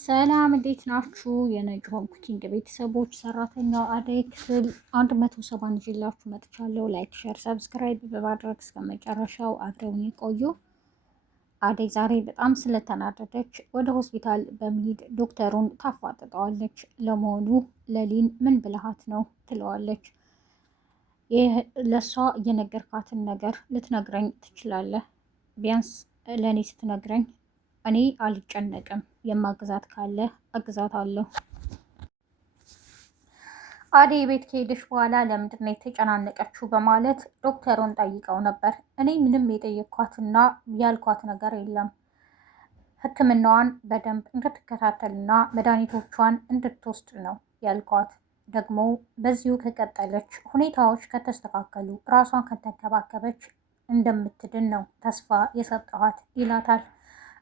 ሰላም እንዴት ናችሁ? የነጅሆም ኩኪንግ ቤተሰቦች ሰራተኛው አደይ ክፍል 170 ይዤላችሁ መጥቻለሁ። ላይክ፣ ሼር፣ ሰብስክራይብ በማድረግ እስከ መጨረሻው አብረውን ይቆዩ። አደይ ዛሬ በጣም ስለተናደደች ወደ ሆስፒታል በመሄድ ዶክተሩን ታፋጥጠዋለች። ለመሆኑ ለሊን ምን ብልሃት ነው ትለዋለች። ይህ ለእሷ የነገርካትን ነገር ልትነግረኝ ትችላለህ? ቢያንስ ለእኔ ስትነግረኝ እኔ አልጨነቅም። የማግዛት ካለ አግዛት አለሁ። አደይ ቤት ከሄደች በኋላ ለምንድን ነው የተጨናነቀችው በማለት ዶክተሩን ጠይቀው ነበር። እኔ ምንም የጠየኳትና ያልኳት ነገር የለም። ሕክምናዋን በደንብ እንድትከታተልና መድኃኒቶቿን እንድትወስድ ነው ያልኳት። ደግሞ በዚሁ ከቀጠለች፣ ሁኔታዎች ከተስተካከሉ፣ ራሷን ከተንከባከበች እንደምትድን ነው ተስፋ የሰጠኋት ይላታል።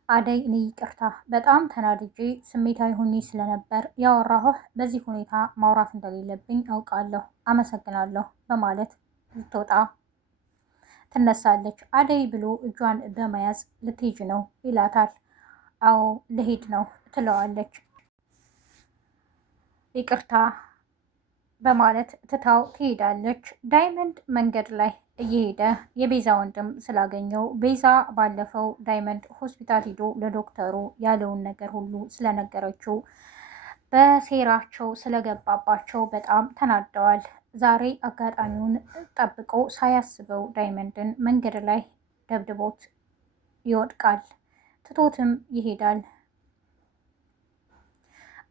አደይ እኔ ይቅርታ በጣም ተናድጄ ስሜታዊ ሆኜ ስለነበር ያወራሁህ፣ በዚህ ሁኔታ ማውራት እንደሌለብኝ አውቃለሁ፣ አመሰግናለሁ በማለት ልትወጣ ትነሳለች። አደይ ብሎ እጇን በመያዝ ልትሄጂ ነው ይላታል። አዎ ልሄድ ነው ትለዋለች። ይቅርታ በማለት ትታው ትሄዳለች። ዳይመንድ መንገድ ላይ እየሄደ የቤዛ ወንድም ስላገኘው ቤዛ ባለፈው ዳይመንድ ሆስፒታል ሂዶ ለዶክተሩ ያለውን ነገር ሁሉ ስለነገረችው በሴራቸው ስለገባባቸው በጣም ተናደዋል። ዛሬ አጋጣሚውን ጠብቆ ሳያስበው ዳይመንድን መንገድ ላይ ደብድቦት ይወድቃል። ትቶትም ይሄዳል።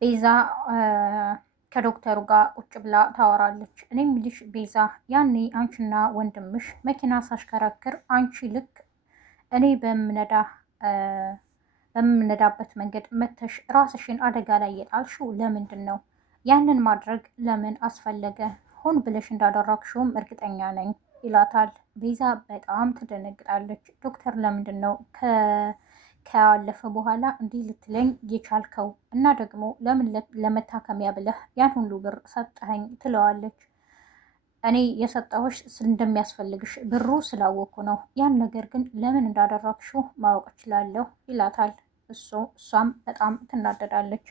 ቤዛ ከዶክተሩ ጋር ቁጭ ብላ ታወራለች። እኔ ምልሽ ቤዛ፣ ያኔ አንቺና ወንድምሽ መኪና ሳሽከረክር አንቺ ልክ እኔ በምነዳበት መንገድ መተሽ ራስሽን አደጋ ላይ የጣልሽው ለምንድን ነው? ያንን ማድረግ ለምን አስፈለገ? ሆን ብለሽ እንዳደረግሽውም እርግጠኛ ነኝ ይላታል። ቤዛ በጣም ትደነግጣለች። ዶክተር ለምንድን ነው ካለፈ በኋላ እንዲህ ልትለኝ የቻልከው? እና ደግሞ ለምን ለመታከሚያ ብለህ ያን ሁሉ ብር ሰጠኸኝ? ትለዋለች። እኔ የሰጠሁሽ እንደሚያስፈልግሽ ብሩ ስላወቅኩ ነው። ያን ነገር ግን ለምን እንዳደረግሽው ማወቅ እችላለሁ ይላታል። እሷም በጣም ትናደዳለች።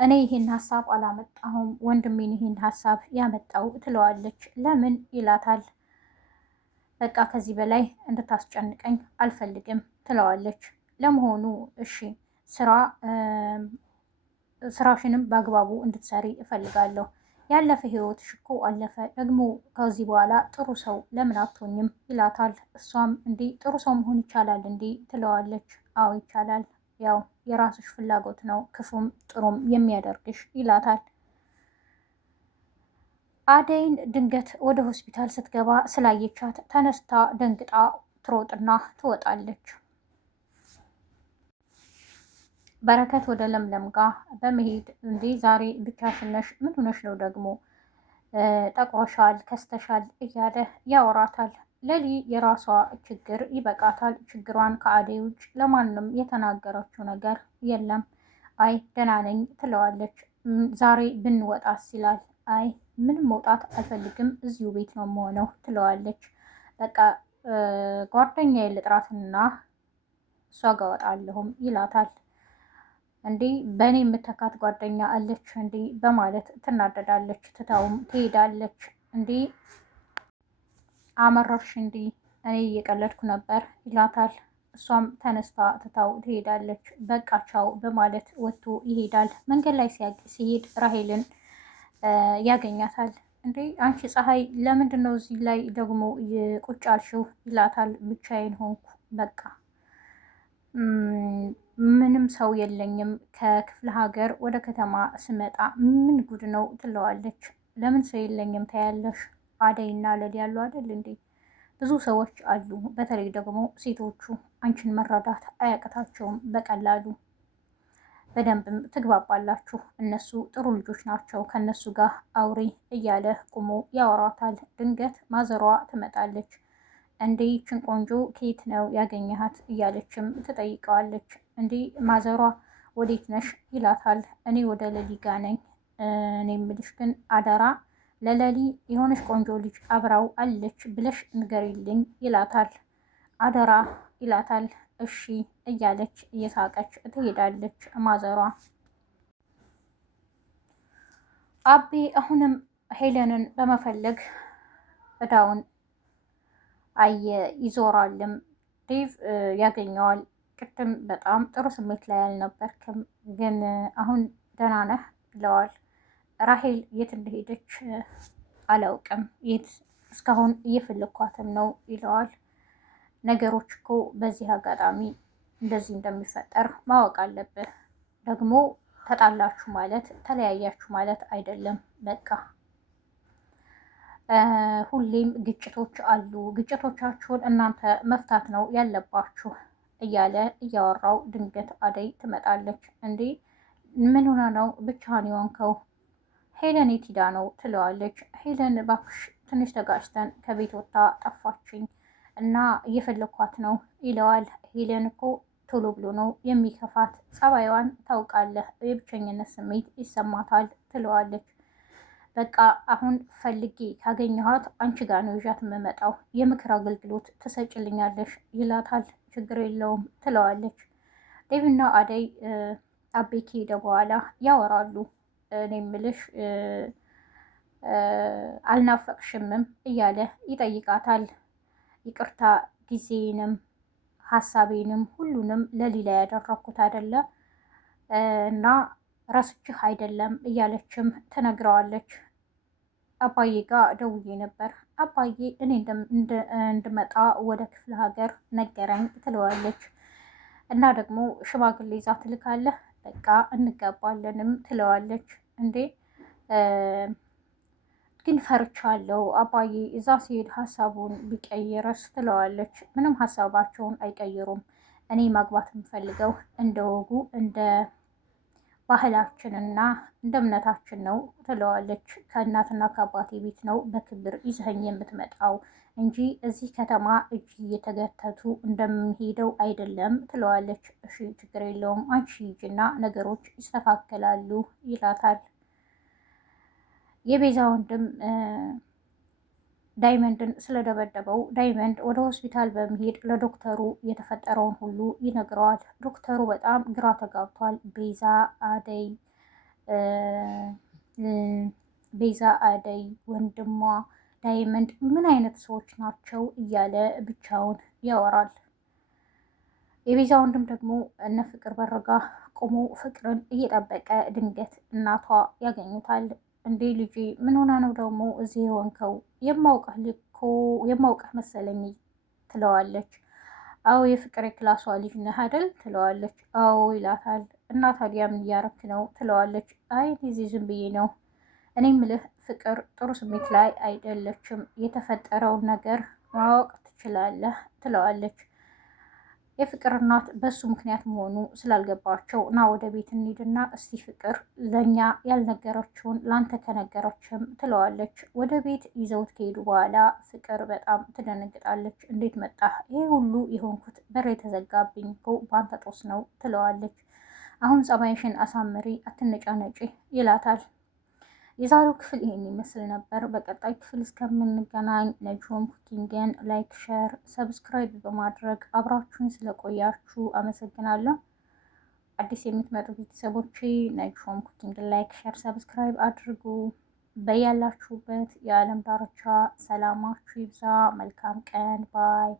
እኔ ይህን ሀሳብ አላመጣሁም፣ ወንድሜን ይህን ሀሳብ ያመጣው ትለዋለች። ለምን ይላታል። በቃ ከዚህ በላይ እንድታስጨንቀኝ አልፈልግም ትለዋለች። ለመሆኑ እሺ ስራሽንም በአግባቡ እንድትሰሪ እፈልጋለሁ። ያለፈ ህይወትሽ እኮ አለፈ። ደግሞ ከዚህ በኋላ ጥሩ ሰው ለምን አትሆኝም ይላታል። እሷም እንዲህ ጥሩ ሰው መሆን ይቻላል እንዲህ ትለዋለች። አዎ ይቻላል፣ ያው የራስሽ ፍላጎት ነው ክፉም ጥሩም የሚያደርግሽ ይላታል። አደይን ድንገት ወደ ሆስፒታል ስትገባ ስላየቻት ተነስታ ደንግጣ ትሮጥና ትወጣለች። በረከት ወደ ለምለም ጋር በመሄድ እንዴ ዛሬ ብቻሽን ነሽ? ምን ሆነሽ ነው ደግሞ? ጠቁረሻል፣ ከስተሻል እያለ ያወራታል። ለሊ የራሷ ችግር ይበቃታል። ችግሯን ከአደይ ውጭ ለማንም የተናገረችው ነገር የለም። አይ ደህና ነኝ ትለዋለች። ዛሬ ብንወጣስ ይላል። አይ ምንም መውጣት አልፈልግም፣ እዚሁ ቤት ነው የምሆነው ትለዋለች። በቃ ጓደኛዬ ልጥራትና እሷ ጋር እወጣለሁም ይላታል። እንዴ በእኔ የምተካት ጓደኛ አለች እንዴ በማለት ትናደዳለች። ትታውም ትሄዳለች። እንዴ አመረርሽ እንዴ? እኔ እየቀለድኩ ነበር ይላታል። እሷም ተነስታ ትታው ትሄዳለች። በቃ ቻው በማለት ወጥቶ ይሄዳል። መንገድ ላይ ሲሄድ ራሄልን ያገኛታል። እንዴ አንቺ ፀሐይ ለምንድን ነው እዚህ ላይ ደግሞ ቁጭ አልሽው? ይላታል። ብቻዬን ሆንኩ በቃ ምንም ሰው የለኝም። ከክፍለ ሀገር ወደ ከተማ ስመጣ ምን ጉድ ነው ትለዋለች። ለምን ሰው የለኝም ታያለሽ? አደይና ለሊ ያሉ አይደል እንዴ? ብዙ ሰዎች አሉ። በተለይ ደግሞ ሴቶቹ አንቺን መረዳት አያቅታቸውም በቀላሉ። በደንብም ትግባባላችሁ። እነሱ ጥሩ ልጆች ናቸው፣ ከነሱ ጋር አውሪ እያለ ቁሞ ያወራታል። ድንገት ማዘሯ ትመጣለች። እንዴ ይችን ቆንጆ ከየት ነው ያገኘሃት? እያለችም ትጠይቀዋለች። እንዴ ማዘሯ ወዴት ነሽ ይላታል። እኔ ወደ ለሊ ጋ ነኝ። እኔ የምልሽ ግን አደራ ለለሊ የሆነች ቆንጆ ልጅ አብራው አለች ብለሽ ንገሪልኝ ይላታል። አደራ ይላታል። እሺ እያለች እየሳቀች ትሄዳለች። ማዘሯ አቤ አሁንም ሄለንን በመፈለግ እዳውን አየ ይዞራልም። ዴቭ ያገኘዋል። ቅድም በጣም ጥሩ ስሜት ላይ አልነበርክም፣ ግን አሁን ደህና ነህ ይለዋል። ራሄል የት እንደሄደች አላውቅም፣ የት እስካሁን እየፈለኳትም ነው ይለዋል። ነገሮች እኮ በዚህ አጋጣሚ እንደዚህ እንደሚፈጠር ማወቅ አለብህ። ደግሞ ተጣላችሁ ማለት ተለያያችሁ ማለት አይደለም። በቃ ሁሌም ግጭቶች አሉ፣ ግጭቶቻችሁን እናንተ መፍታት ነው ያለባችሁ እያለ እያወራው ድንገት አደይ ትመጣለች። እንዴ ምን ሆና ነው ብቻህን የሆንከው? ሄለን የት ሄዳ ነው ትለዋለች። ሄለን እባክሽ ትንሽ ተጋጭተን ከቤት ወጥታ ጠፋችኝ እና እየፈለኳት ነው ይለዋል። ሄለን እኮ ቶሎ ብሎ ነው የሚከፋት፣ ጸባይዋን ታውቃለህ፣ የብቸኝነት ስሜት ይሰማታል ትለዋለች። በቃ አሁን ፈልጌ ካገኘኋት አንቺ ጋር ነው ይዣት የምመጣው፣ የምክር አገልግሎት ትሰጭልኛለሽ ይላታል። ችግር የለውም ትለዋለች። ዴቭና አደይ አቤ ከሄደ በኋላ ያወራሉ። እኔ የምልሽ አልናፈቅሽምም እያለ ይጠይቃታል። ይቅርታ ጊዜንም ሀሳቤንም ሁሉንም ለሊላ ያደረኩት አይደለ እና ረስችህ አይደለም እያለችም ትነግረዋለች። አባዬ ጋር ደውዬ ነበር፣ አባዬ እኔ እንድመጣ ወደ ክፍለ ሀገር ነገረኝ ትለዋለች። እና ደግሞ ሽማግሌ ይዛ ትልካለህ፣ በቃ እንገባለንም ትለዋለች። እንዴ ግን ፈርቻለሁ አባዬ እዛ ሲሄድ ሀሳቡን ቢቀይረስ ትለዋለች። ምንም ሀሳባቸውን አይቀይሩም። እኔ ማግባት የምፈልገው እንደ ወጉ እንደ ባህላችንና እንደ እምነታችን ነው ትለዋለች። ከእናትና ከአባቴ ቤት ነው በክብር ይዘኸኝ የምትመጣው እንጂ እዚህ ከተማ እጅ እየተገተቱ እንደምሄደው አይደለም ትለዋለች። እሺ ችግር የለውም አንቺ ሂጂና ነገሮች ይስተካከላሉ ይላታል። የቤዛ ወንድም ዳይመንድን ስለደበደበው ዳይመንድ ወደ ሆስፒታል በመሄድ ለዶክተሩ የተፈጠረውን ሁሉ ይነግረዋል። ዶክተሩ በጣም ግራ ተጋብቷል። ቤዛ አደይ፣ ወንድሟ ዳይመንድ ምን አይነት ሰዎች ናቸው እያለ ብቻውን ያወራል። የቤዛ ወንድም ደግሞ እነ ፍቅር በረጋ ቆሞ ፍቅርን እየጠበቀ ድንገት እናቷ ያገኙታል። እንዴ ልጄ ምን ሆና ነው ደግሞ እዚህ የሆንከው? የማውቀህ መሰለኝ ትለዋለች። አዎ የፍቅር የክላሷ ልጅ ነህ አይደል ትለዋለች። አዎ ይላታል። እና ታዲያ ምን እያረክ ነው ትለዋለች። አይ እዚህ ዝም ብዬ ነው። እኔ ምልህ ፍቅር ጥሩ ስሜት ላይ አይደለችም፣ የተፈጠረውን ነገር ማወቅ ትችላለህ ትለዋለች። የፍቅር እናት በሱ ምክንያት መሆኑ ስላልገባቸው ና ወደ ቤት እንሂድና እስቲ ፍቅር ለእኛ ያልነገረችውን ላንተ ከነገረችም ትለዋለች። ወደ ቤት ይዘውት ከሄዱ በኋላ ፍቅር በጣም ትደነግጣለች። እንዴት መጣህ? ይሄ ሁሉ የሆንኩት በር የተዘጋብኝ እኮ በአንተ ጦስ ነው ትለዋለች። አሁን ጸባይሽን አሳምሪ፣ አትነጫነጪ ይላታል። የዛሬው ክፍል ይሄን ይመስል ነበር። በቀጣይ ክፍል እስከምንገናኝ ነጅሆም ኩኪንግን ላይክ፣ ሸር፣ ሰብስክራይብ በማድረግ አብራችሁን ስለቆያችሁ አመሰግናለሁ። አዲስ የምትመጡ ቤተሰቦች ነጅሆም ኩኪንግን ላይክ፣ ሸር፣ ሰብስክራይብ አድርጉ። በያላችሁበት የዓለም ዳርቻ ሰላማችሁ ይብዛ። መልካም ቀን ባይ